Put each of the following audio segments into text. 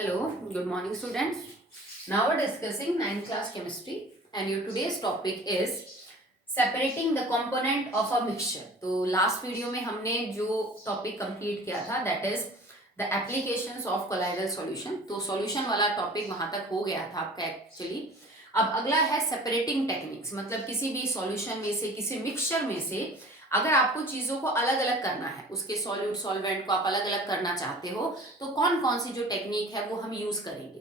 Hello, good morning students. Now we're discussing 9th class chemistry and your today's topic is separating the component of a mixture. तो last video में हमने जो topic complete किया था that is the applications of colloidal solution. तो solution वाला topic वहाँ तक हो गया था आपका actually. अब अगला है separating techniques, मतलब किसी भी solution में से किसी mixture में से अगर आपको चीजों को अलग अलग करना है, उसके सॉल्यूट सॉल्वेंट को आप अलग अलग करना चाहते हो तो कौन कौन सी जो टेक्निक है वो हम यूज करेंगे।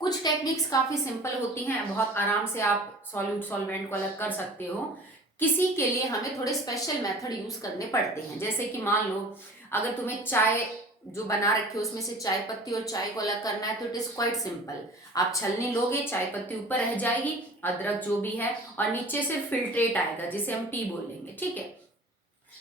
कुछ टेक्निक्स काफी सिंपल होती हैं, बहुत आराम से आप सॉल्यूट सॉल्वेंट को अलग कर सकते हो। किसी के लिए हमें थोड़े स्पेशल मेथड यूज करने पड़ते हैं, जैसे कि मान लो अगर तुम्हें चाय जो बना रखे हो उसमें से चाय पत्ती और चाय को अलग करना है तो इट इज क्वाइट सिंपल। आप छलनी लोगे, चाय पत्ती ऊपर रह जाएगी, अदरक जो भी है, और नीचे सिर्फ फिल्ट्रेट आएगा जिसे हम टी बोलेंगे। ठीक है,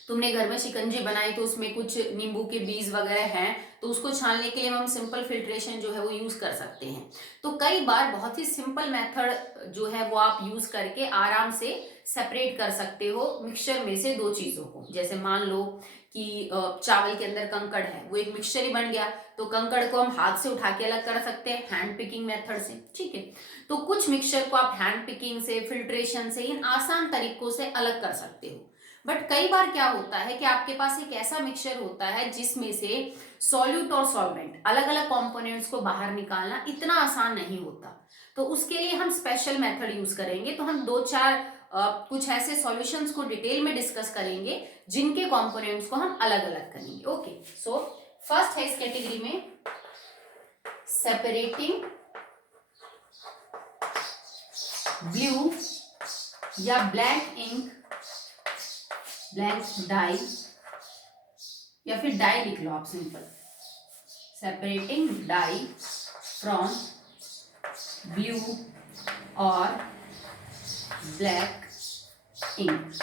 तुमने घर में शिकंजी बनाई तो उसमें कुछ नींबू के बीज वगैरह हैं तो उसको छानने के लिए हम सिंपल फिल्ट्रेशन जो है वो यूज कर सकते हैं। तो कई बार बहुत ही सिंपल मेथड जो है वो आप यूज करके आराम से सेपरेट कर सकते हो मिक्सचर में से दो चीजों को। जैसे मान लो कि चावल के अंदर कंकड़ है, वो एक मिक्सचर ही बन गया, तो कंकड़ को हम हाथ से उठा के अलग कर सकते हैं हैंड पिकिंग मेथड से। ठीक है, तो कुछ मिक्सचर को आप हैंड पिकिंग से, फिल्ट्रेशन से, इन आसान तरीकों से अलग कर सकते हो। बट कई बार क्या होता है कि आपके पास एक ऐसा मिक्सचर होता है जिसमें से सॉल्यूट और सॉल्वेंट अलग अलग कंपोनेंट्स को बाहर निकालना इतना आसान नहीं होता, तो उसके लिए हम स्पेशल मेथड यूज करेंगे। तो हम दो चार कुछ ऐसे सॉल्यूशंस को डिटेल में डिस्कस करेंगे जिनके कंपोनेंट्स को हम अलग अलग करेंगे। ओके, सो फर्स्ट है इस कैटेगरी में सेपरेटिंग ब्लू या ब्लैक इंक, ब्लैक डाई या फिर डाई लिख लो आप simple, separating dye from blue और ब्लैक इंक।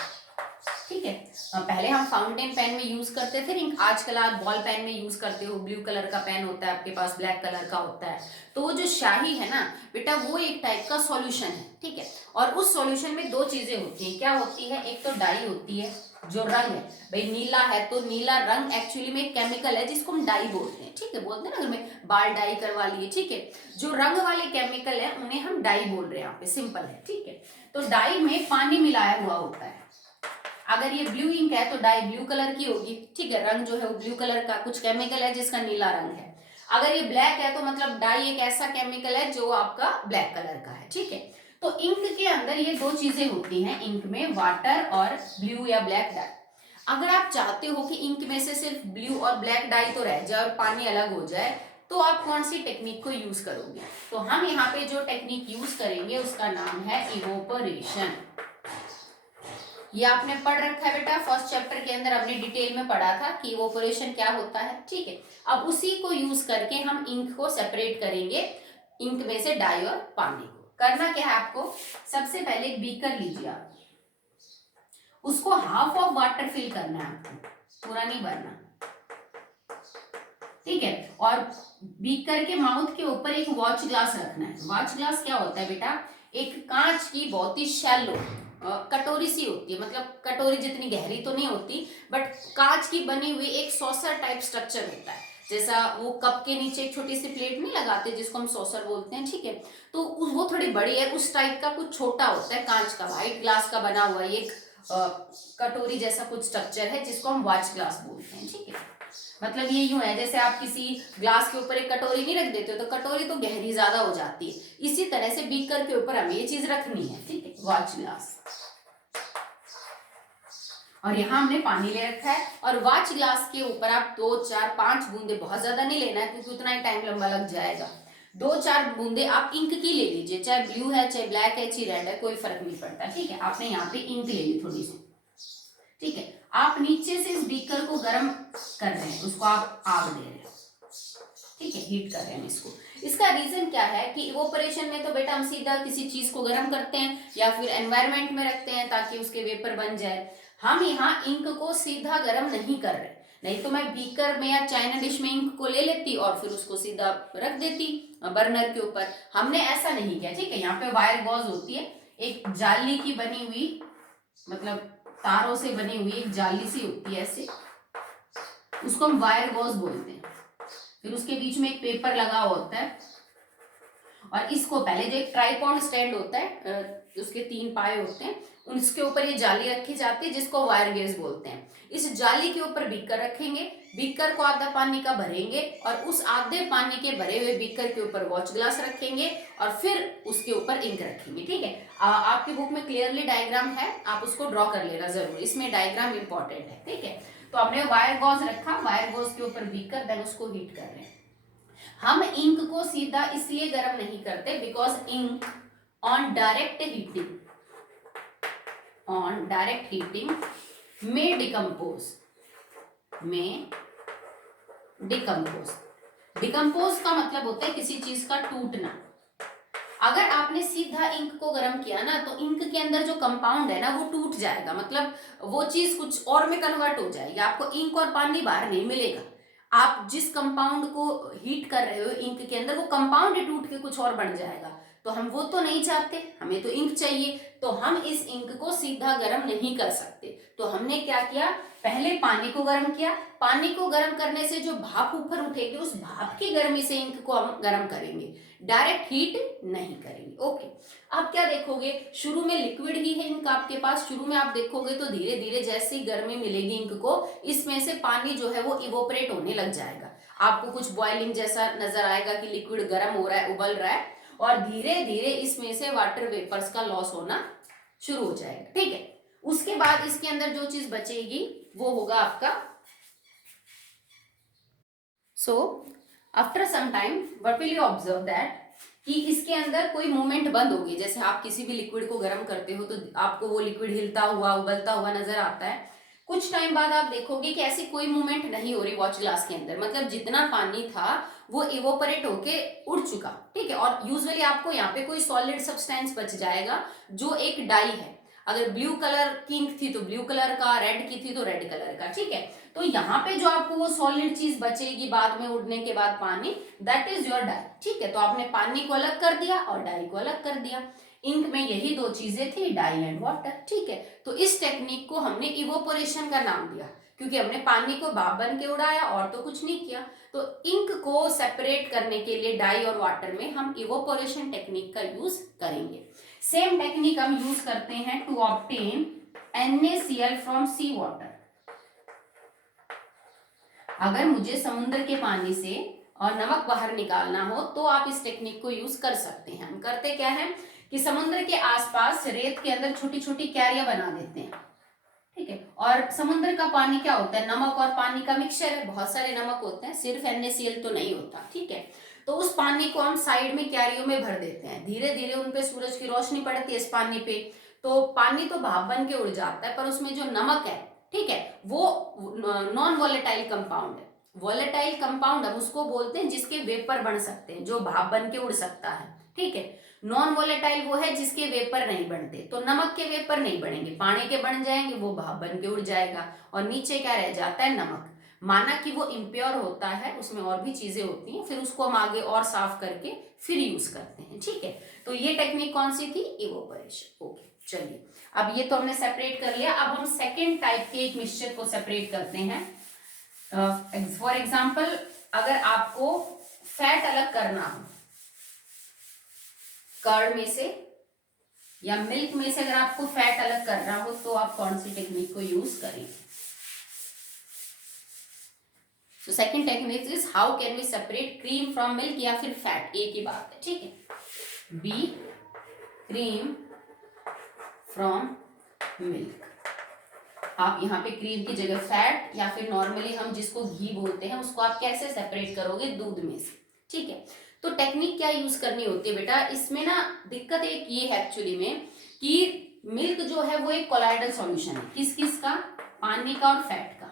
ठीक है, पहले हम फाउंटेन पेन में यूज करते थे इंक, आजकल आप बॉल पेन में यूज करते हो। ब्लू कलर का पेन होता है आपके पास, ब्लैक कलर का होता है। तो वो जो स्याही है ना बेटा, वो एक टाइप का सॉल्यूशन है। ठीक है, और उस सॉल्यूशन में दो चीजें होती हैं। क्या होती है? एक तो डाई होती है, जो रंग है, भाई नीला है तो नीला रंग एक्चुअली में एक केमिकल है जिसको हम डाई बोलते हैं। ठीक है, बोलते हैं ना, अगर मैं बाल डाई करवा लिए। ठीक है, जो रंग वाले केमिकल है उन्हें हम डाई बोल रहे हैं, यहाँ पे सिंपल है। ठीक है, तो डाई में पानी मिलाया हुआ होता है। अगर ये ब्लू इंक है तो डाई ब्लू कलर की होगी। ठीक है, रंग जो है वो ब्लू कलर का, कुछ केमिकल है जिसका नीला रंग है। अगर ये ब्लैक है तो मतलब डाई एक ऐसा केमिकल है जो आपका ब्लैक कलर का है। ठीक है, तो इंक के अंदर ये दो चीजें होती हैं, इंक में वाटर और ब्लू या ब्लैक डाई। अगर आप चाहते हो कि इंक में से सिर्फ ब्लू और ब्लैक डाई तो रह जाए और पानी अलग हो जाए, तो आप कौन सी टेक्निक को यूज करोगे? तो हम यहाँ पे जो टेक्निक यूज करेंगे उसका नाम है इवोपरेशन। ये आपने पढ़ रखा है बेटा, फर्स्ट चैप्टर के अंदर आपने डिटेल में पढ़ा था कि इवोपोरेशन क्या होता है। ठीक है, अब उसी को यूज करके हम इंक को सेपरेट करेंगे, इंक में से डाई और पानी को। करना क्या है आपको? सबसे पहले एक बीकर लीजिए आप, उसको हाफ ऑफ वाटर फिल करना है आपको, पूरा नहीं भरना। ठीक है, और बीकर के माउथ के ऊपर एक वॉच ग्लास रखना है। वॉच ग्लास क्या होता है बेटा? एक कांच की बहुत ही शैलो कटोरी सी होती है, मतलब कटोरी जितनी गहरी तो नहीं होती, बट कांच की बनी हुई एक सॉसर टाइप स्ट्रक्चर होता है। जैसा वो कप के नीचे एक छोटी सी प्लेट नहीं लगाते जिसको हम सॉसर बोलते हैं। ठीक है, तो वो थोड़ी बड़ी है, उस टाइप का कुछ छोटा होता है, कांच का, व्हाइट ग्लास का बना हुआ एक कटोरी जैसा कुछ स्ट्रक्चर है जिसको हम वॉच ग्लास बोलते हैं। ठीक है, मतलब ये यूं है जैसे आप किसी ग्लास के ऊपर एक कटोरी नहीं रख देते हो तो कटोरी तो गहरी ज्यादा हो जाती है, इसी तरह से बीकर के ऊपर हमें ये चीज रखनी है। ठीक है, वॉच ग्लास, और यहाँ हमने पानी ले रखा है, और वॉच ग्लास के ऊपर आप 2 4 5 बूंदे, बहुत ज्यादा नहीं लेना है क्योंकि उतना ही टाइम लंबा लग जाएगा, 2 4 बूंदे आप इंक की ले लीजिए, चाहे ब्लू है, चाहे ब्लैक है, चाहे रेड है, कोई फर्क नहीं पड़ता। ठीक है, आपने यहाँ पे इंक ले ली थोड़ी सी। ठीक है, आप नीचे से इस बीकर को गर्म कर रहे हैं, उसको आप आग दे रहे हैं। ठीक है, हीट कर रहे हैं इसको। इसका रीजन क्या है कि इवोपरेशन में तो बेटा हम सीधा किसी चीज को गर्म करते हैं या फिर एनवायरमेंट में रखते हैं ताकि उसके वेपर बन जाए। हम यहाँ इंक को सीधा गर्म नहीं कर रहे, नहीं तो मैं बीकर में या चाइना डिश में इंक को ले लेती और फिर उसको सीधा रख देती बर्नर के ऊपर। हमने ऐसा नहीं किया। ठीक है, यहाँ पे वायर गॉज होती है, एक जाली की बनी हुई, मतलब तारों से बनी हुई एक जाली सी होती है ऐसे, उसको हम वायर गॉज बोलते हैं। फिर उसके बीच में एक पेपर लगा हुआ होता है, और इसको पहले जो एक ट्राइपॉड स्टैंड होता है, उसके 3 पाए होते हैं, उसके ऊपर ये जाली रखी जाती है जिसको वायर गेज बोलते हैं। इस जाली के ऊपर बीकर रखेंगे, बीकर को आधा पानी का भरेंगे और उस आधे पानी के भरे हुए बीकर के ऊपर वॉच ग्लास रखेंगे और फिर उसके ऊपर इंक रखेंगे। ठीक है, आपकी बुक में क्लियरली डायग्राम है, आप उसको ड्रॉ कर लेना जरूर, इसमें डायग्राम इंपॉर्टेंट है। ठीक है, तो हमने वायर गॉज रखा, वायर गॉज के ऊपर बीकर, देन उसको हीट कर रहे हैं। हम इंक को सीधा इसलिए गर्म नहीं करते because ink on direct heating में डिकम्पोज का मतलब होता है किसी चीज का टूटना। अगर आपने सीधा इंक को गर्म किया ना तो इंक के अंदर जो कंपाउंड है ना वो टूट जाएगा, मतलब वो चीज कुछ और में कन्वर्ट हो जाएगी, आपको इंक और पानी बाहर नहीं मिलेगा। आप जिस कंपाउंड को हीट कर रहे हो इंक के अंदर, वो कंपाउंड टूट के कुछ और बन जाएगा, तो हम वो तो नहीं चाहते, हमें तो इंक चाहिए। तो हम इस इंक को सीधा गर्म नहीं कर सकते, तो हमने क्या किया, पहले पानी को गर्म किया, पानी को गर्म करने से जो भाप ऊपर उठेगी उस भाप की गर्मी से इंक को हम गर्म करेंगे, डायरेक्ट हीट नहीं करेंगे। ओके, आप क्या देखोगे, शुरू में लिक्विड ही है इंक आपके पास, शुरू में आप देखोगे तो धीरे धीरे जैसी गर्मी मिलेगी इंक को, इसमें से पानी जो है वो इवोपरेट होने लग जाएगा, आपको कुछ बॉइलिंग जैसा नजर आएगा कि लिक्विड गर्म हो रहा है, उबल रहा है, और धीरे धीरे इसमें से वाटर वेपर्स का लॉस होना शुरू हो जाएगा। ठीक है, उसके बाद इसके अंदर जो चीज बचेगी वो होगा आपका, so after some time what will you observe that, कि इसके अंदर कोई मूवमेंट बंद होगी। जैसे आप किसी भी लिक्विड को गर्म करते हो तो आपको वो लिक्विड हिलता हुआ उबलता हुआ नजर आता है, कुछ टाइम बाद आप देखोगे कि ऐसी कोई मूवमेंट नहीं हो रही वॉच ग्लास के अंदर, मतलब जितना पानी था वो इवोपरेट होके उड़ चुका। ठीक है, और यूजुअली आपको यहाँ पे कोई सॉलिड सब्सटेंस बच जाएगा जो एक डाई है, अगर ब्लू कलर की इंक थी तो ब्लू कलर का, रेड की थी तो रेड कलर का। ठीक है, तो यहाँ पे जो आपको वो सॉलिड चीज बचेगी बाद में उड़ने के बाद पानी, दैट इज योर डाई। ठीक है, तो आपने पानी को अलग कर दिया और डाई को अलग कर दिया, इंक में यही 2 चीजें थी, डाई एंड वाटर। ठीक है, तो इस टेक्निक को हमने इवोपोरेशन का नाम दिया क्योंकि हमने पानी को भाप बन के उड़ाया और तो कुछ नहीं किया। तो इंक को सेपरेट करने के लिए डाई और वाटर में हम इवोपोरेशन टेक्निक का यूज करेंगे। सेम टेक्निक हम यूज करते हैं to obtain NaCl from sea water. अगर मुझे समुद्र के पानी से और नमक बाहर निकालना हो तो आप इस टेक्निक को यूज कर सकते हैं। हम करते क्या है कि समुद्र के आसपास रेत के अंदर छोटी छोटी क्यारियां बना देते हैं। ठीक है, और समुद्र का पानी क्या होता है, नमक और पानी का मिक्सचर है, बहुत सारे नमक होते हैं, सिर्फ NaCl तो नहीं होता। ठीक है, तो उस पानी को हम साइड में क्यारियों में भर देते हैं, धीरे धीरे उन पे सूरज की रोशनी पड़ती है इस पानी पे, तो पानी तो भाप बन के उड़ जाता है, पर उसमें जो नमक है, ठीक है, वो नॉन वॉलेटाइल कंपाउंड है। वॉलेटाइल कंपाउंड हम उसको बोलते हैं जिसके वेपर बन सकते हैं, जो भाप बन के उड़ सकता है। ठीक है, नॉन वॉलेटाइल वो है जिसके वेपर नहीं बनते, तो नमक के वेपर नहीं बनेंगे, पानी के बन जाएंगे, वो भाप बन के उड़ जाएगा और नीचे क्या रह जाता है, नमक। माना कि वो इम्प्योर होता है, उसमें और भी चीजें होती हैं, फिर उसको हम आगे और साफ करके फिर यूज करते हैं। ठीक है, तो ये टेक्निक कौन सी थी, इवोपोरेशन। ओके, चलिए अब ये तो हमने सेपरेट कर लिया, अब हम सेकेंड टाइप के एक मिक्सचर को सेपरेट करते हैं। फॉर एग्जाम्पल, अगर आपको फैट अलग करना हो कर्ड में से या मिल्क में से, अगर आपको फैट अलग करना हो तो आप कौन सी टेक्निक को यूज करेंगे। तो second technique is how can we separate cream from milk, या फिर फैट, एक ही बात है। ठीक है, बी क्रीम फ्रॉम मिल्क, आप यहाँ पे क्रीम की जगह फैट या फिर नॉर्मली हम जिसको घी बोलते हैं उसको आप कैसे सेपरेट करोगे, दूध में से। ठीक है, तो टेक्निक क्या यूज करनी होती है बेटा, इसमें ना दिक्कत एक ये है एक्चुअली में कि मिल्क जो है वो एक कोलाइडल सॉल्यूशन है, किस किस का, पानी का और फैट का,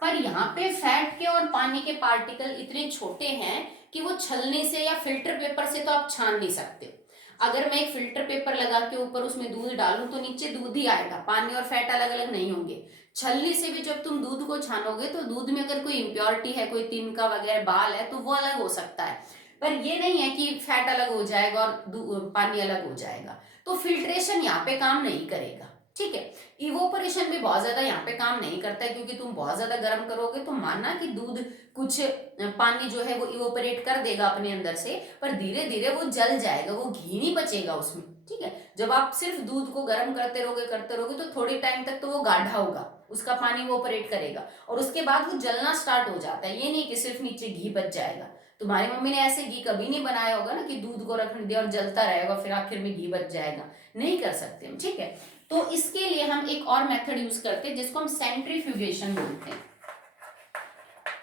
पर यहाँ पे फैट के और पानी के पार्टिकल इतने छोटे हैं कि वो छलने से या फिल्टर पेपर से तो आप छान नहीं सकते। अगर मैं एक फिल्टर पेपर लगा के ऊपर उसमें दूध डालूं तो नीचे दूध ही आएगा, पानी और फैट अलग अलग नहीं होंगे। छलनी से भी जब तुम दूध को छानोगे तो दूध में अगर कोई इम्प्योरिटी है, कोई तिनका वगैरह बाल है, तो वो अलग हो सकता है, पर ये नहीं है कि फैट अलग हो जाएगा और पानी अलग हो जाएगा, तो फिल्ट्रेशन यहाँ पे काम नहीं करेगा। ठीक है। इवोपरेशन भी बहुत ज्यादा यहाँ पे काम नहीं करता है, क्योंकि तुम बहुत ज्यादा गर्म करोगे तो मानना कि दूध कुछ पानी जो है वो इवोपरेट कर देगा अपने अंदर से, पर धीरे धीरे वो जल जाएगा, वो घी नहीं बचेगा उसमें। ठीक है, जब आप सिर्फ दूध को गर्म करते रहोगे तो थोड़ी टाइम तक तो वो गाढ़ा होगा, उसका पानी वो ऑपरेट करेगा, और उसके बाद वो जलना स्टार्ट हो जाता है। ये नहीं कि सिर्फ नीचे घी बच जाएगा। तुम्हारी मम्मी ने ऐसे घी कभी नहीं बनाया होगा ना कि दूध को रखने दिया और जलता रहेगा फिर आखिर में घी बच जाएगा, नहीं कर सकते हम। ठीक है, तो इसके लिए हम एक और मेथड यूज करते हैं जिसको हम सेंट्रीफ्यूगेशन बोलते हैं।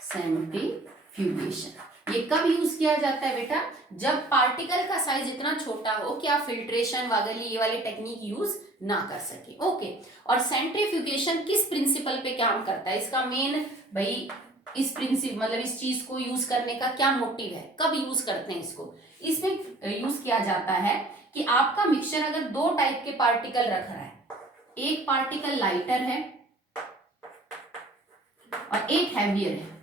सेंट्रीफ्यूगेशन ये कब यूज किया जाता है बेटा? जब पार्टिकल का साइज इतना छोटा हो कि आप फिल्ट्रेशन वगैरह ये वाली टेक्निक यूज ना कर सके। ओके, और सेंट्रीफ्यूगेशन किस प्रिंसिपल पे काम करता है? इसका मेन भाई इस प्रिंसिपल मतलब इस चीज को यूज करने का क्या मोटिव है, कब यूज करते हैं इसको? इसमें यूज किया जाता है कि आपका मिक्सचर अगर दो टाइप के पार्टिकल रख रहा है, एक पार्टिकल लाइटर है और एक हैवियर है।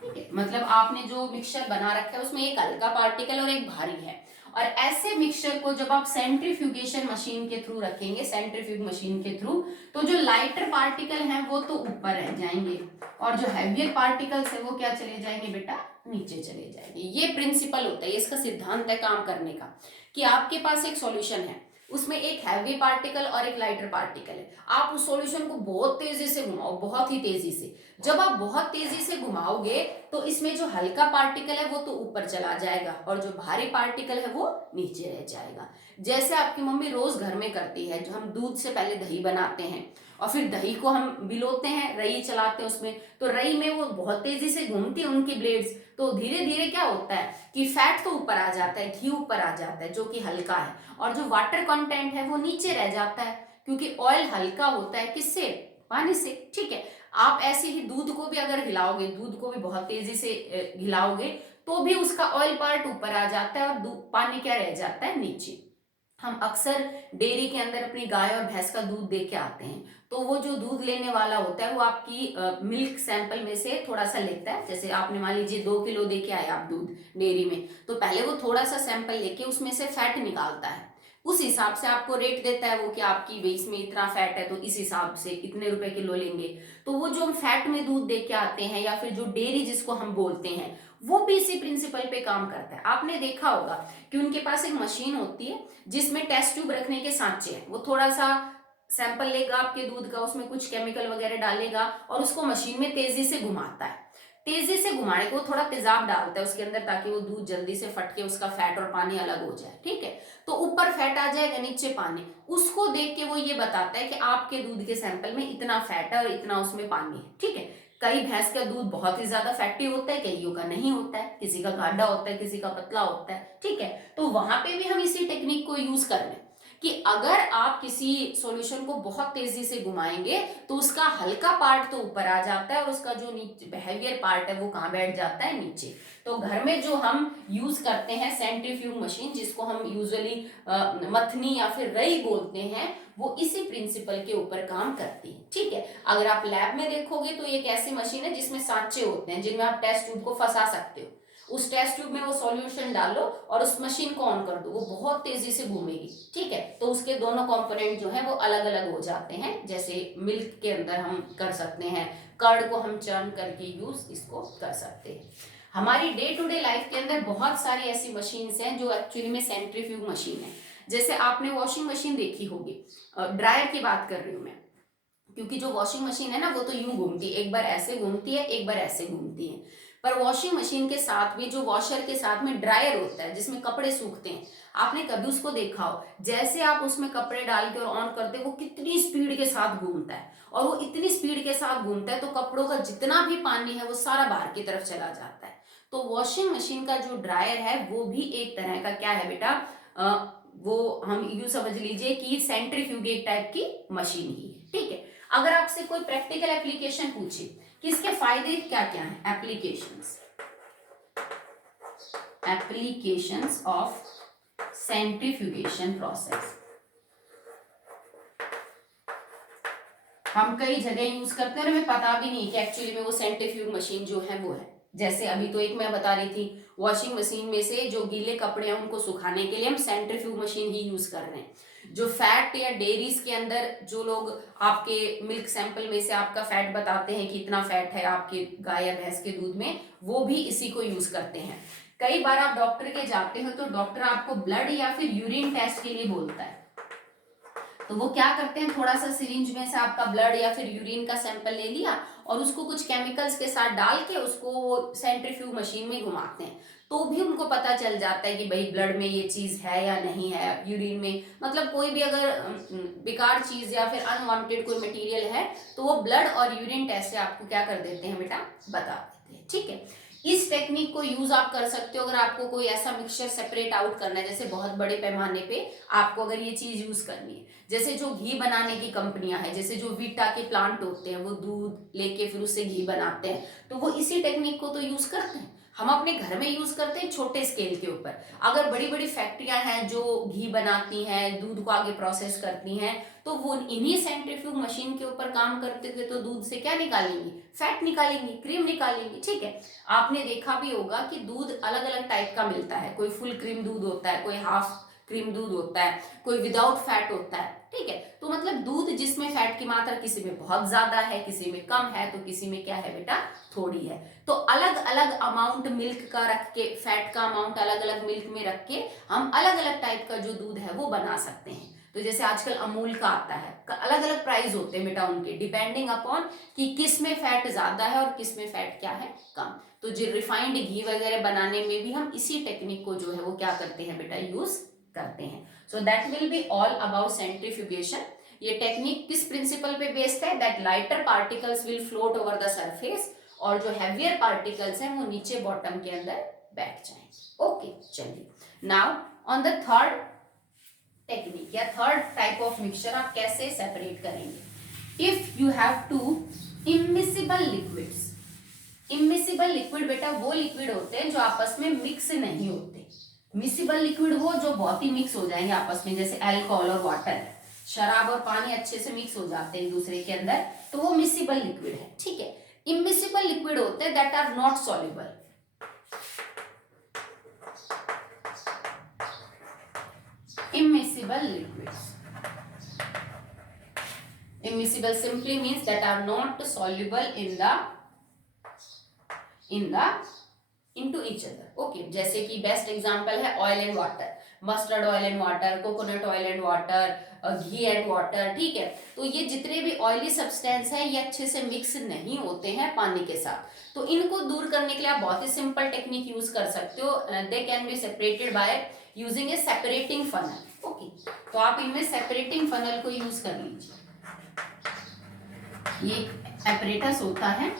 ठीक है, मतलब आपने जो मिक्सचर बना रखा है उसमें एक हल्का पार्टिकल और एक भारी है, और ऐसे मिक्सचर को जब आप सेंट्रीफ्यूगेशन मशीन के थ्रू रखेंगे, सेंट्रीफ्यूग मशीन के थ्रू, तो जो लाइटर पार्टिकल हैं वो तो ऊपर रह जाएंगे और जो हैवियर पार्टिकल्स है वो क्या चले जाएंगे बेटा? नीचे चले जाएंगे। ये प्रिंसिपल होता है, इसका सिद्धांत है काम करने का, कि आपके पास एक सॉल्यूशन है, उसमें एक हैवी पार्टिकल और एक लाइटर पार्टिकल है। आप उस सॉल्यूशन को बहुत तेजी से घुमाओ, बहुत ही तेजी से। जब आप बहुत तेजी से घुमाओगे तो इसमें जो हल्का पार्टिकल है वो तो ऊपर चला जाएगा और जो भारी पार्टिकल है वो नीचे रह जाएगा। जैसे आपकी मम्मी रोज घर में करती है, जो हम दूध से पहले दही बनाते हैं और फिर दही को हम बिलोते हैं, रई चलाते हैं उसमें, तो रई में वो बहुत तेजी से घूमती है उनकी ब्लेड्स, तो धीरे धीरे क्या होता है कि फैट तो ऊपर आ जाता है, घी ऊपर आ जाता है जो कि हल्का है, और जो वाटर कंटेंट है वो नीचे रह जाता है, क्योंकि ऑयल हल्का होता है किससे? पानी से। ठीक है, आप ऐसे ही दूध को भी अगर हिलाओगे, दूध को भी बहुत तेजी से हिलाओगे तो भी उसका ऑयल पार्ट ऊपर आ जाता है और पानी क्या रह जाता है? नीचे। हम अक्सर डेयरी के अंदर अपनी गाय और भैंस का दूध दे के आते हैं, तो वो जो दूध लेने वाला होता है वो आपकी मिल्क सैंपल में से थोड़ा सा लेता है। जैसे आपने मान लीजिए 2 किलो दे के आए आप दूध डेयरी में, तो पहले वो थोड़ा सा सैंपल लेके उसमें से फैट निकालता है, उस हिसाब से आपको रेट देता है वो कि आपकी बेस में इतना फैट है तो इस हिसाब से इतने रुपए किलो लेंगे। तो वो जो हम फैट में दूध दे के आते हैं या फिर जो डेयरी जिसको हम बोलते हैं, वो भी इसी प्रिंसिपल पे काम करता है। आपने देखा होगा कि उनके पास एक मशीन होती है जिसमें टेस्ट ट्यूब रखने के सांचे हैं, वो थोड़ा सा सैंपल लेगा आपके दूध का, उसमें कुछ केमिकल वगैरह डालेगा और उसको मशीन में तेजी से घुमाता है। तेजी से घुमाने को थोड़ा तेजाब डालता है उसके अंदर ताकि वो दूध जल्दी से फट के उसका फैट और पानी अलग हो जाए। ठीक है, तो ऊपर फैट आ जाएगा, नीचे पानी, उसको देख के वो ये बताता है कि आपके दूध के सैंपल में इतना फैट है और इतना उसमें पानी है। ठीक है, कई भैंस का दूध बहुत ही ज्यादा फैटी होता है, कईयों का नहीं होता है, किसी का गाढ़ा होता है, किसी का पतला होता है। ठीक है, तो वहां पे भी हम इसी टेक्निक को यूज कर रहे हैं कि अगर आप किसी सॉल्यूशन को बहुत तेजी से घुमाएंगे तो उसका हल्का पार्ट तो ऊपर आ जाता है और उसका जो नीचे बिहेवियर पार्ट है वो कहाँ बैठ जाता है? नीचे। तो घर में जो हम यूज करते हैं सेंट्रीफ्यूग मशीन, जिसको हम यूजुअली मथनी या फिर रई बोलते हैं, वो इसी प्रिंसिपल के ऊपर काम करती है। ठीक है, अगर आप लैब में देखोगे तो एक ऐसी मशीन है जिसमें सांचे होते हैं जिनमें आप टेस्ट ट्यूब को फंसा सकते हो, उस टेस्ट ट्यूब में वो सॉल्यूशन डालो और उस मशीन को ऑन कर दो, वो बहुत तेजी से घूमेगी। ठीक है, तो उसके दोनों कंपोनेंट जो है वो अलग अलग हो जाते हैं। जैसे मिल्क के अंदर हम कर सकते हैं, कर्ड को हम चर्न करके यूज इसको कर सकते हैं। हमारी डे टू डे लाइफ के अंदर बहुत सारी ऐसी मशीन्स हैं जो एक्चुअली में सेंट्रीफ्यूग मशीन है। जैसे आपने वॉशिंग मशीन देखी होगी, ड्रायर की बात कर रही हूँ मैं, क्योंकि जो वॉशिंग मशीन है ना वो तो यूं घूमती है, एक बार ऐसे घूमती है एक बार ऐसे घूमती है, पर वॉशिंग मशीन के साथ भी जो वॉशर के साथ में ड्रायर होता है जिसमें कपड़े सूखते हैं, आपने कभी उसको देखा हो? जैसे आप उसमें कपड़े डाल के और ऑन करते हो वो कितनी स्पीड के साथ घूमता है, और वो इतनी स्पीड के साथ घूमता है तो कपड़ों का जितना भी पानी है वो सारा बाहर की तरफ चला जाता है। तो वॉशिंग मशीन का जो ड्रायर है वो भी एक तरह का क्या है बेटा? वो हम यूं समझ लीजिए कि सेंट्रीफ्यूगेट टाइप की मशीन ही है। ठीक है, अगर आपसे कोई प्रैक्टिकल एप्लीकेशन पूछे कि इसके फायदे क्या क्या हैं, एप्लीकेशंस ऑफ सेंट्रीफ्यूगेशन प्रोसेस, हम कई जगह यूज करते हैं और हमें पता भी नहीं कि एक्चुअली में वो सेंट्रीफ्यूग मशीन जो है वो है। जैसे अभी तो एक मैं बता रही थी, वॉशिंग मशीन में से जो गीले कपड़े हैं उनको सुखाने के लिए हम सेंट्रीफ्यूग मशीन ही यूज कर रहे हैं। जो फैट या डेयरीज के अंदर जो लोग आपके मिल्क सैंपल में से आपका फैट बताते हैं कि इतना फैट है आपके गाय या भैंस के दूध में, वो भी इसी को यूज करते हैं। कई बार आप डॉक्टर के जाते हो तो डॉक्टर आपको ब्लड या फिर यूरिन टेस्ट के लिए बोलता है, तो वो क्या करते हैं, थोड़ा सा सिरिंज में से आपका ब्लड या फिर यूरिन का सैंपल ले लिया और उसको कुछ केमिकल्स के साथ डाल के उसको सेंट्रीफ्यूज मशीन में घुमाते हैं, तो भी उनको पता चल जाता है कि भाई ब्लड में ये चीज है या नहीं है, यूरिन में, मतलब कोई भी अगर बेकार चीज या फिर अनवांटेड कोई मटेरियल है तो वो ब्लड और यूरिन टेस्ट से आपको क्या कर देते हैं बेटा, बता देते हैं। ठीक है, इस टेक्निक को यूज आप कर सकते हो अगर आपको कोई ऐसा मिक्सचर सेपरेट आउट करना है, जैसे बहुत बड़े पैमाने पे आपको अगर ये चीज यूज करनी है, जैसे जो घी बनाने की कंपनियां हैं, जैसे जो वीटा के प्लांट होते हैं वो दूध लेके फिर उससे घी बनाते हैं, तो वो इसी टेक्निक को तो यूज करते हैं। हम अपने घर में यूज करते हैं छोटे स्केल के ऊपर, अगर बड़ी बड़ी फैक्ट्रियां हैं जो घी बनाती हैं, दूध को आगे प्रोसेस करती हैं, तो वो इन्हीं सेंट्रीफ्यूज मशीन के ऊपर काम करते हुए तो दूध से क्या निकालेंगी, फैट निकालेंगी, क्रीम निकालेंगी। ठीक है, आपने देखा भी होगा कि दूध अलग अलग टाइप का मिलता है, कोई फुल क्रीम दूध होता है, कोई हाफ क्रीम दूध होता है, कोई विदाउट फैट होता है। ठीक है, तो मतलब दूध जिसमें फैट की मात्रा किसी में बहुत ज्यादा है, किसी में कम है, तो किसी में क्या है बेटा, थोड़ी है। तो अलग अलग अमाउंट मिल्क का रख के, फैट का अमाउंट अलग अलग मिल्क में रख के हम अलग अलग टाइप का जो दूध है वो बना सकते हैं। तो जैसे आजकल अमूल का आता है, अलग अलग प्राइस होते हैं बेटा उनके, डिपेंडिंग अपॉन कि किस में फैट ज्यादा है और किस में फैट क्या है, कम। तो जो रिफाइंड घी वगैरह बनाने में भी हम इसी टेक्निक को जो है वो क्या करते हैं बेटा, यूज करते हैं। So that will be all about centrifugation. ये टेक्निक किस प्रिंसिपल पे बेस्ड है, that lighter particles will float over the surface, और जो हैवियर पार्टिकल्स हैं वो नीचे बॉटम के अंदर बैठ जाएंगे। ओके, चलिए now on the third technique या थर्ड टाइप ऑफ मिक्सचर आप कैसे सेपरेट करेंगे। If you have to immiscible liquids, immiscible liquid बेटा वो लिक्विड होते हैं जो आपस में मिक्स नहीं होते। मिसिबल लिक्विड वो जो बहुत ही मिक्स हो जाएंगे आपस में, जैसे अल्कोहल और वाटर, शराब और पानी अच्छे से मिक्स हो जाते हैं एक दूसरे के अंदर, तो वो मिसिबल लिक्विड है। ठीक है, इमिसिबल लिक्विड होते हैं that are not soluble. Immiscible liquids. Immiscible simply means that are not soluble into each other. Okay, जैसे कि बेस्ट एग्जांपल है oil and water, mustard oil and water, coconut oil and water, ghee and water. ठीक है, तो ये जितने भी oily substance हैं ये अच्छे से मिक्स नहीं होते हैं पानी के साथ, तो इनको दूर करने के लिए आप बहुत ही सिंपल टेक्निक यूज कर सकते हो। They can be separated by using A separating funnel. Okay, तो आप इनमें सेपरेटिंग फनल को यूज कर लीजिए। ये apparatus होता है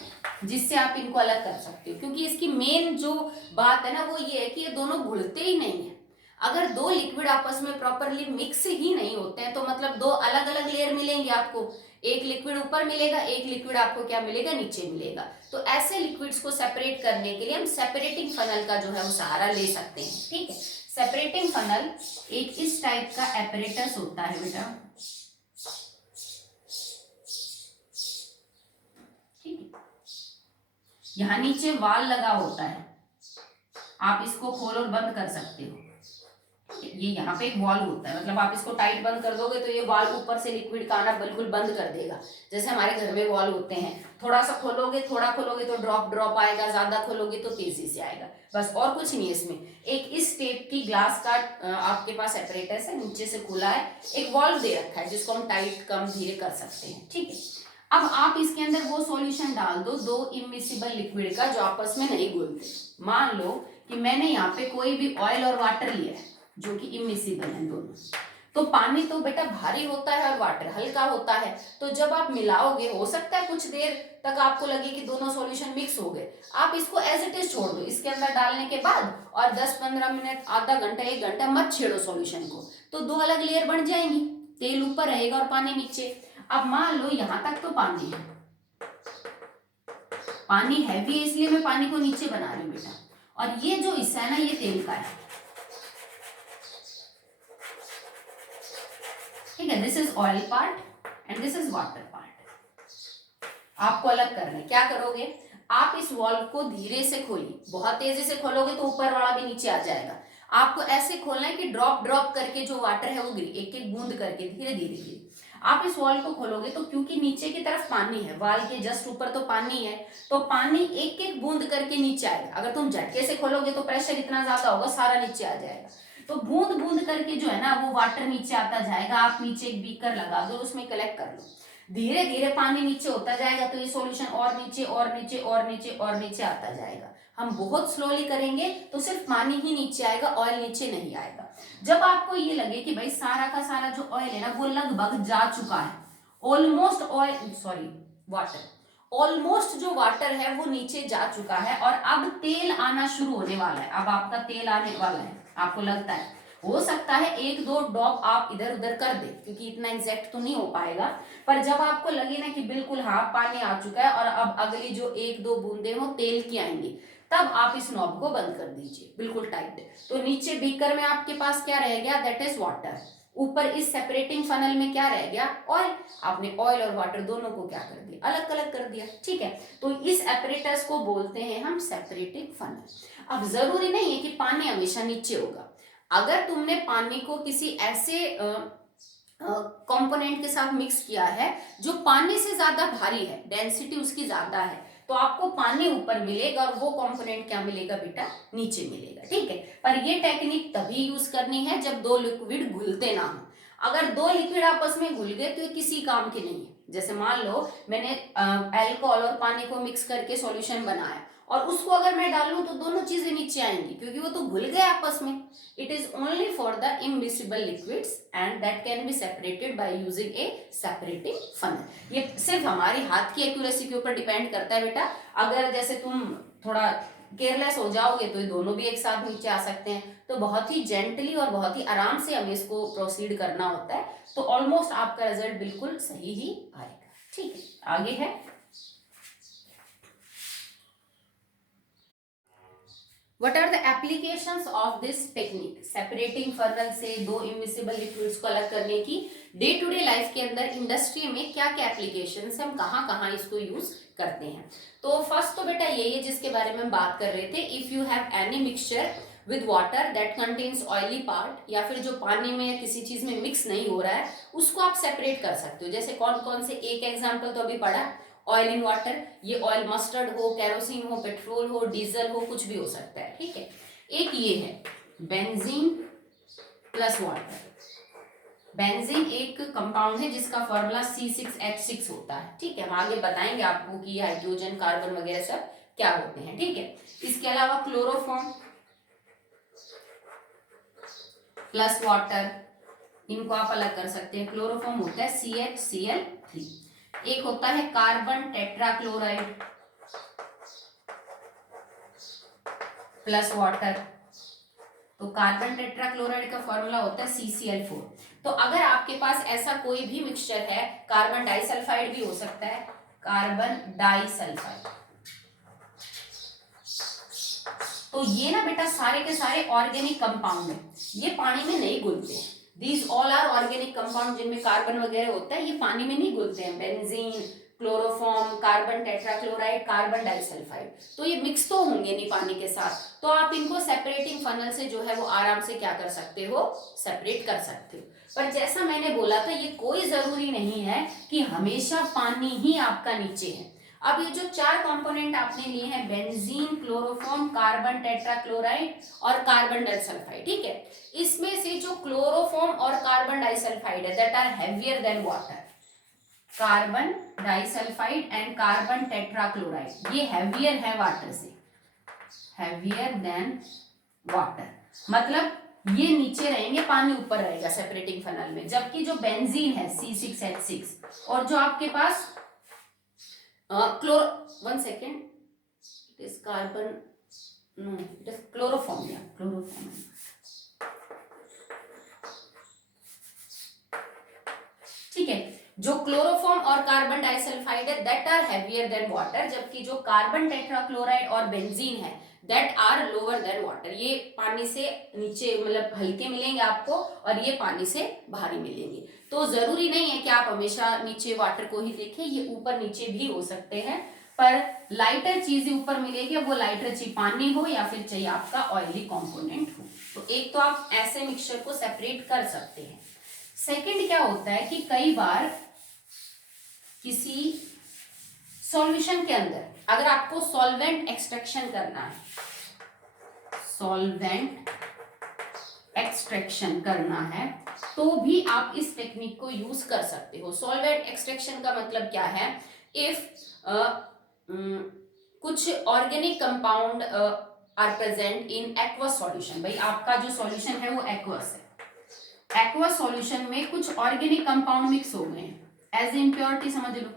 जिससे आप इनको अलग कर सकते हो, क्योंकि इसकी मेन जो बात है ना वो ये है कि ये दोनों घुलते ही नहीं है। अगर दो लिक्विड आपस में प्रॉपरली मिक्स ही नहीं होते हैं तो मतलब दो अलग अलग लेयर मिलेंगे आपको, एक लिक्विड ऊपर मिलेगा, एक लिक्विड आपको क्या मिलेगा, नीचे मिलेगा। तो ऐसे लिक्विड्स को सेपरेट करने के लिए हम सेपरेटिंग फनल का जो है वो सहारा ले सकते हैं। ठीक है, सेपरेटिंग फनल एक इस टाइप का apparatus होता है बेटा। ठीक है, यहाँ नीचे वाल लगा होता है, आप इसको खोल और बंद कर सकते हो। ये यहाँ पे एक वॉल होता है, मतलब आप इसको टाइट बंद कर दोगे तो ये वॉल ऊपर से लिक्विड का आना बिल्कुल बंद कर देगा, जैसे हमारे घर में वॉल होते हैं, थोड़ा सा खोलोगे, थोड़ा खोलोगे तो ड्रॉप आएगा, ज्यादा खोलोगे तो तेजी से आएगा, बस और कुछ नहीं है इसमें। एक इस टाइप की ग्लास का आपके पास apparatus है, नीचे से खुला है, एक वॉल्व दे रखा है जिसको हम टाइट कम धीरे कर सकते हैं। ठीक है, अब आप इसके अंदर वो सॉल्यूशन डाल दो दो इमिसिबल लिक्विड का जो आपस में नहीं घुलते। मान लो कि मैंने यहाँ पे कोई भी ऑयल और वाटर लिया है जो कि इमिसिबल है दोनों, तो पानी तो बेटा भारी होता है और वाटर हल्का होता है, तो जब आप मिलाओगे हो सकता है कुछ देर तक आपको लगे कि दोनों सॉल्यूशन मिक्स हो गए, आप इसको एज इट इज छोड़ दो इसके अंदर डालने के बाद, और 10-15 मिनट, आधा घंटा, 1 घंटा मत छेड़ो सॉल्यूशन को, तो दो अलग लेयर बन जाएंगी, तेल ऊपर रहेगा और पानी नीचे। अब मान लो यहां तक तो पानी है, पानी हैवी है इसलिए मैं पानी को नीचे बना रही हूं बेटा, और ये जो हिस्सा है ना ये तेल का है। ठीक है, this is oil part and this is water part. आपको अलग करना है, क्या करोगे, आप इस वॉल्व को धीरे से खोलिए, बहुत तेजी से खोलोगे तो ऊपर वाला भी नीचे आ जाएगा। आपको ऐसे खोलना है कि ड्रॉप ड्रॉप करके जो वाटर है वो गिरे, एक एक बूंद करके धीरे धीरे गिरे। आप इस वॉल को खोलोगे तो क्योंकि नीचे की तरफ पानी है, वॉल के जस्ट ऊपर तो पानी है, तो पानी एक एक बूंद करके नीचे आएगा। अगर तुम झटके से खोलोगे तो प्रेशर इतना ज्यादा होगा, सारा नीचे आ जाएगा। तो बूंद बूंद करके जो है ना वो वाटर नीचे आता जाएगा। आप नीचे एक बीकर लगा दो, उसमें कलेक्ट कर लो, धीरे धीरे पानी नीचे होता जाएगा, तो ये सॉल्यूशन और नीचे और नीचे और नीचे और नीचे आता जाएगा। हम बहुत स्लोली करेंगे तो सिर्फ पानी ही नीचे आएगा, ऑयल नीचे नहीं आएगा। जब आपको ये लगे कि भाई सारा का सारा जो ऑयल है ना वो लगभग जा चुका है, almost oil sorry water almost जो वाटर है वो नीचे जा चुका है और अब तेल आना शुरू होने वाला है, अब आपका तेल आने वाला है, आपको लगता है, हो सकता है एक दो ड्रॉप आप इधर उधर कर दे क्योंकि इतना एग्जैक्ट तो नहीं हो पाएगा, पर जब आपको लगे ना कि बिल्कुल हाँ पानी आ चुका है और अब अगली जो एक दो बूंदे वो तेल की आएंगी, तब आप इस नॉब को बंद कर दीजिए बिल्कुल टाइट। तो नीचे बीकर में आपके पास क्या रह गया, दैट इज वाटर। ऊपर इस सेपरेटिंग फनल में क्या रह गया, ऑयल। आपने ऑयल और वाटर दोनों को क्या कर दिया, अलग अलग कर दिया, ठीक है। तो इस एपरेटस को बोलते हैं हम सेपरेटिंग फनल। अब जरूरी नहीं है कि पानी हमेशा नीचे होगा। अगर तुमने पानी को किसी ऐसे कंपोनेंट के साथ मिक्स किया है जो पानी से ज्यादा भारी है, डेंसिटी उसकी ज्यादा है, तो आपको पानी ऊपर मिलेगा और वो कंपोनेंट क्या मिलेगा बेटा, नीचे मिलेगा, ठीक है। पर ये टेक्निक तभी यूज करनी है जब दो लिक्विड घुलते ना हो। अगर दो लिक्विड आपस में घुल गए तो ये किसी काम के नहीं है। जैसे मान लो मैंने अल्कोहल और पानी को मिक्स करके सॉल्यूशन बनाया और उसको अगर मैं डालूं तो दोनों चीजें नीचे आएंगी क्योंकि वो तो घुल गए आपस में। It is only for the immiscible liquids and that can be separated by using A separating funnel. ये सिर्फ हमारी हाथ की एक्यूरेसी के ऊपर डिपेंड करता है बेटा। अगर जैसे तुम थोड़ा केयरलेस हो जाओगे तो ये दोनों भी एक साथ नीचे आ सकते हैं। तो बहुत ही जेंटली और बहुत ही आराम से हमें इसको प्रोसीड करना होता है, तो ऑलमोस्ट आपका रिजल्ट बिल्कुल सही ही आएगा, ठीक है। आगे है What are the applications of this technique? Separating funnel से दो इमिसिबल लिक्विड्स को अलग करने की डे टू डे लाइफ के अंदर इंडस्ट्री में क्या क्या एप्लीकेशंस है, हम कहाँ कहाँ इसको यूज करते हैं। तो फर्स्ट तो बेटा यही है जिसके बारे में हम बात कर रहे थे। If you have any mixture with water that contains oily part, या फिर जो पानी में किसी चीज में मिक्स नहीं हो रहा है उसको आप सेपरेट कर सकते हो। जैसे कौन कौन से, एक एग्जाम्पल तो अभी पढ़ा, ऑयल इन वाटर। ये ऑयल मस्टर्ड हो, केरोसिन हो, पेट्रोल हो, डीजल हो, कुछ भी हो सकता है, ठीक है। एक ये है बेंजीन प्लस वाटर। बेंजीन एक कंपाउंड है जिसका फॉर्मूला C6H6 होता है, ठीक है। हम आगे बताएंगे आपको कि हाइड्रोजन कार्बन वगैरह सब क्या होते हैं, ठीक है। इसके अलावा क्लोरोफॉर्म प्लस वाटर, इनको आप अलग कर सकते हैं। क्लोरोफॉर्म होता है CHCl3। एक होता है कार्बन टेट्राक्लोराइड प्लस वाटर, तो कार्बन टेट्राक्लोराइड का फॉर्मूला होता है CCl4। तो अगर आपके पास ऐसा कोई भी मिक्सचर है, कार्बन डाइसल्फाइड भी हो सकता है, कार्बन डाइसल्फाइड, तो ये ना बेटा सारे के सारे ऑर्गेनिक कंपाउंड है, ये पानी में नहीं घुलते हैं। These all are organic compound जिनमें कार्बन वगैरह होता है, ये पानी में नहीं घुलते हैं। Benzene, chloroform, carbon tetrachloride, carbon disulphide, तो ये मिक्स तो होंगे नहीं पानी के साथ, तो आप इनको सेपरेटिंग फनल से जो है वो आराम से क्या कर सकते हो, सेपरेट कर सकते हो। पर जैसा मैंने बोला था ये कोई जरूरी नहीं है कि हमेशा पानी ही आपका नीचे है। अब ये जो चार कंपोनेंट आपने लिए हैं, बेंजीन, क्लोरोफॉर्म, कार्बन टेट्राक्लोराइड और कार्बन डाइसल्फाइड, ठीक है, इसमें से जो क्लोरोफॉर्म और कार्बन डाइसल्फाइड है that are heavier than water, carbon disulphide and carbon tetrachloride ये हेवियर है वाटर से, हेवियर देन वाटर, मतलब ये नीचे रहेंगे, पानी ऊपर रहेगा सेपरेटिंग फनल में। जबकि जो बेंजीन है C6H6 और जो आपके पास one second, it is carbon, no, it is chloroform, yeah, chloroform, ठीक है। जो क्लोरोफॉर्म और कार्बन डाइसल्फाइड है that are heavier than water, जबकि जो कार्बन टेट्राक्लोराइड और बेंजीन है that are lower than water, ये पानी से नीचे मतलब हल्के मिलेंगे आपको और ये पानी से भारी मिलेंगे। तो जरूरी नहीं है कि आप हमेशा नीचे वाटर को ही देखें, ये ऊपर नीचे भी हो सकते हैं, पर लाइटर चीजें ऊपर मिलेगी, वो लाइटर चाहिए पानी हो या फिर चाहिए आपका ऑयली कॉम्पोनेंट हो। तो एक तो आप ऐसे मिक्सचर को सेपरेट कर सकते हैं। सेकंड क्या होता है कि कई बार किसी सॉल्यूशन के अंदर अगर आपको सॉल्वेंट एक्सट्रैक्शन करना है, सॉल्वेंट एक्सट्रैक्शन करना है, तो भी आप इस टेक्निक को यूज कर सकते हो। सॉल्वेंट एक्सट्रैक्शन का मतलब क्या है? इफ कुछ organic compound are present in aqueous solution, भाई आपका जो सॉल्यूशन है वो एक्वस है, एक्वस सॉल्यूशन में कुछ ऑर्गेनिक कंपाउंड मिक्स हो गए हैं, एज ए इम्प्योरिटी समझ लो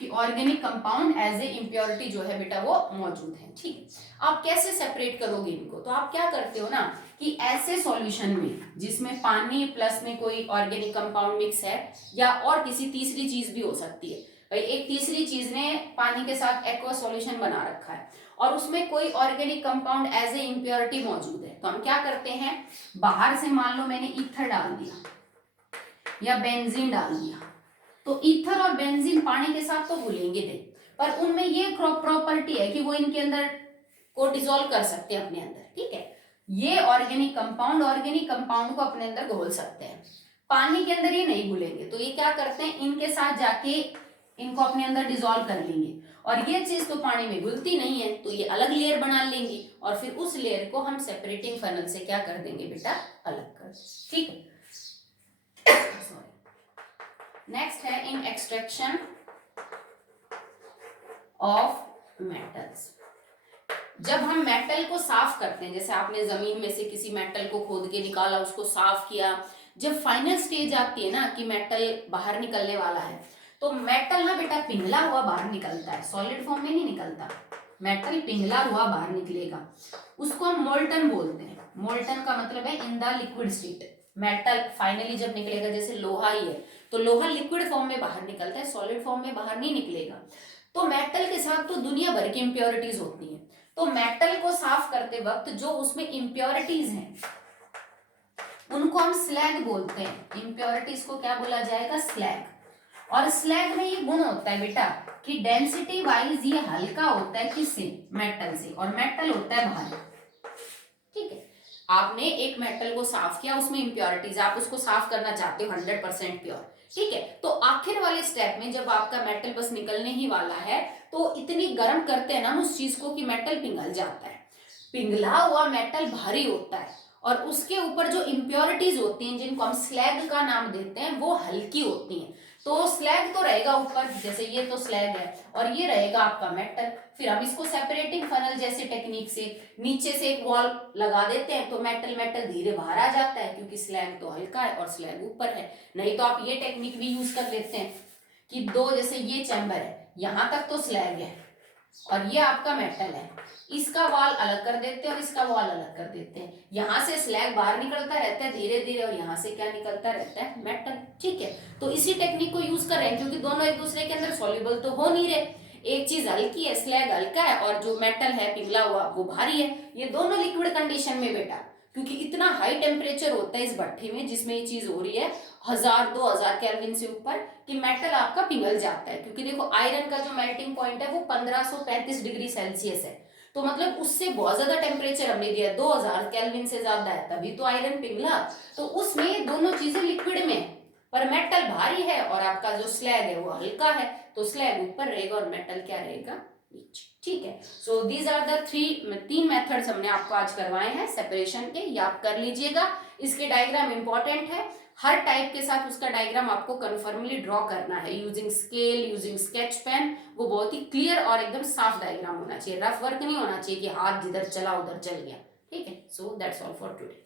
कि organic compound as a impurity जो है बेटा वो मौजूद है। ठीक है, आप कैसे सेपरेट करोगे इनको? तो आप क्या करते हो ना कि ऐसे सॉल्यूशन में जिसमें पानी प्लस में कोई ऑर्गेनिक कंपाउंड मिक्स है, या और किसी तीसरी चीज भी हो सकती है, भाई एक तीसरी चीज ने पानी के साथ एक्वा सॉल्यूशन बना रखा है और उसमें कोई organic compound as a impurity मौजूद है, तो हम क्या करते हैं, बाहर से मान लो मैंने ईथर डाल दिया या बेंजीन डाल दिया, तो ईथर और बेंजीन पानी के साथ तो घुलेंगे नहीं, पर उनमें ये प्रॉपर्टी है कि वो इनके अंदर को डिसॉल्व कर सकते हैं अपने अंदर। ठीक है, ये ऑर्गेनिक कंपाउंड को अपने अंदर घोल सकते हैं, पानी के अंदर ये नहीं घुलेंगे, तो ये क्या करते हैं, इनके साथ जाके इनको अपने अंदर डिसॉल्व कर लेंगे, और ये चीज तो पानी में घुलती नहीं है, तो ये अलग लेयर बना लेंगी, और फिर उस लेयर को हम सेपरेटिंग फनल से क्या कर देंगे बेटा, अलग कर। ठीक है, नेक्स्ट है इन एक्सट्रैक्शन ऑफ मेटल्स। जब हम मेटल को साफ करते हैं, जैसे आपने जमीन में से किसी मेटल को खोद के निकाला, उसको साफ किया, जब फाइनल स्टेज आती है ना कि मेटल बाहर निकलने वाला है, तो मेटल ना बेटा पिघला हुआ बाहर निकलता है, सॉलिड फॉर्म में नहीं निकलता, मेटल पिघला हुआ बाहर निकलेगा, उसको हम मोल्टन बोलते हैं। मोल्टन का मतलब है in the liquid state. Metal finally जब निकलेगा, जैसे लोहा ही है, तो लोहा लिक्विड फॉर्म में बाहर निकलता है, सॉलिड फॉर्म में बाहर नहीं निकलेगा। तो मेटल के साथ तो दुनिया भर की इंप्योरिटीज होती हैं, तो मेटल को साफ करते वक्त जो उसमें इंप्योरिटीज हैं उनको हम स्लैग बोलते हैं। इंप्योरिटीज को क्या बोला जाएगा, स्लैग। और स्लैग में ये गुण होता है बेटा कि डेंसिटी वाइज ये हल्का होता है, किससे, मेटल से, और मेटल होता है भारी। ठीक है, आपने एक मेटल को साफ किया, उसमें इंप्योरिटीज, आप उसको साफ करना चाहते हो 100% प्योर। ठीक है, तो आखिर वाले स्टेप में जब आपका मेटल बस निकलने ही वाला है, तो इतनी गर्म करते हैं ना उस चीज को कि मेटल पिघल जाता है। पिघला हुआ मेटल भारी होता है, और उसके ऊपर जो इंप्योरिटीज होती हैं जिनको हम स्लैग का नाम देते हैं, वो हल्की होती हैं। तो स्लैग तो रहेगा ऊपर, जैसे ये तो स्लैग है, और ये रहेगा आपका मेटल। फिर हम इसको सेपरेटिंग फनल जैसे टेक्निक से नीचे से एक वॉल लगा देते हैं, तो मेटल धीरे बाहर आ जाता है, क्योंकि स्लैग तो हल्का है और स्लैग ऊपर है। नहीं तो आप ये टेक्निक भी यूज कर लेते हैं कि दो, जैसे ये चैम्बर है, यहां तक तो स्लैग है और ये आपका मेटल है, इसका वॉल अलग कर देते हैं और इसका वॉल अलग कर देते हैं, यहां से स्लैग बाहर निकलता रहता है धीरे धीरे, और यहां से क्या निकलता रहता है, मेटल। ठीक है, तो इसी टेक्निक को यूज कर रहे हैं, क्योंकि दोनों एक दूसरे के अंदर सॉल्युबल तो हो नहीं रहे, एक चीज हल्की है, स्लैग हल्का है, और जो मेटल है पिघला हुआ वो भारी है। ये दोनों लिक्विड कंडीशन में बेटा, क्योंकि इतना हाई टेम्परेचर होता है इस भट्ठी में जिसमें ये चीज हो रही है 1000-2000 केल्विन से ऊपर, कि मेटल आपका पिघल जाता है। क्योंकि देखो आयरन का जो मेल्टिंग पॉइंट है वो 1535 डिग्री सेल्सियस है, तो मतलब उससे बहुत ज्यादा टेम्परेचर हमने दिया, 2000 केल्विन से ज्यादा है, तभी तो आयरन पिघला। तो उसमें दोनों चीजें लिक्विड में, पर मेटल भारी है और आपका जो स्लैग है वो हल्का है, तो स्लैग ऊपर रहेगा और मेटल क्या रहेगा, नीचे। ठीक है, सो दीज आर द तीन मेथड्स हमने आपको आज करवाए हैं सेपरेशन के, ये आप कर लीजिएगा। इसके डायग्राम इंपॉर्टेंट है, हर टाइप के साथ उसका डायग्राम आपको कन्फर्मली ड्रॉ करना है, using scale, using sketch pen. वो बहुत ही क्लियर और एकदम साफ डायग्राम होना चाहिए, रफ वर्क नहीं होना चाहिए कि हाथ जिधर चला उधर चल गया। ठीक है, so that's all for today.